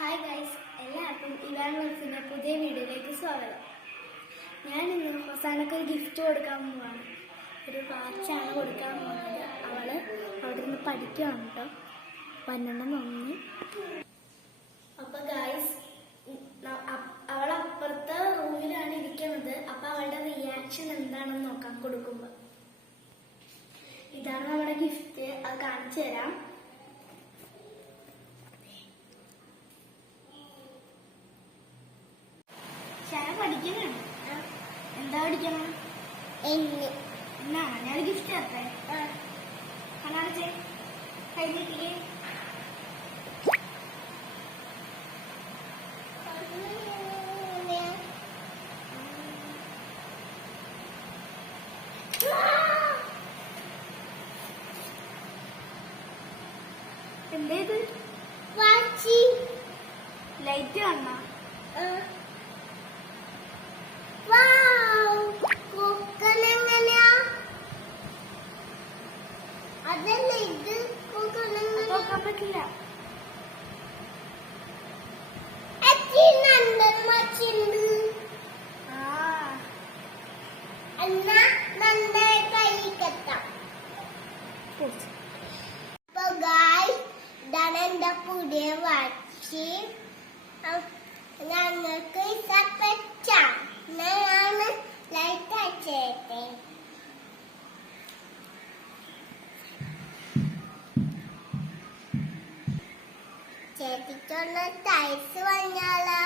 Hi guys, എല്ലാവർക്കും Ivan വർക്സിന്റെ പുതിയ വീഡിയോയിലേക്ക് സ്വാഗതം. ഞാൻ ഇന്ന് ഹൊസാനക്ക് ഒരു ഗിഫ്റ്റ് കൊടുക്കാൻ പോവാണ്. ഒരു വാച്ചാണ് കൊടുക്കാൻ പോകുന്നത്. അവള് അവിടെ നിന്ന് പഠിക്കുകയാണ് കേട്ടോ. പന്നെണ്ണം നന്ദി. അപ്പൊ ഗൈസ്, അവൾ അപ്പുറത്തെ റൂമിലാണ് ഇരിക്കുന്നത്. അപ്പൊ അവളുടെ റിയാക്ഷൻ എന്താണെന്ന് നോക്കാൻ കൊടുക്കുമ്പോ. ഇതാണ് നമ്മുടെ ഗിഫ്റ്റ്. അത് കാണിച്ചു തരാം. പഠിക്കണം. എന്താ പഠിക്കണം? എന്നാ ഞാൻ ഗിഫ്റ്റ് തരട്ടെ. കണ്ണാടിച്ചേ, കൈ നീട്ടിക്കേ. എന്തേത്? ലൈറ്റ് കാണണ? അതല്ല ഇത് നോക്കാൻ പറ്റില്ല. ഇതാണ് എന്റെ പുതിയ വാച്ച്. ഞങ്ങൾക്ക് ഇഷ്ടപ്പെട്ട ഞാൻ ലൈറ്റ് അയച്ചേട്ടെ. ചേട്ടിക്കൊന്ന് ടൈസ് വാങ്ങിയാലോ?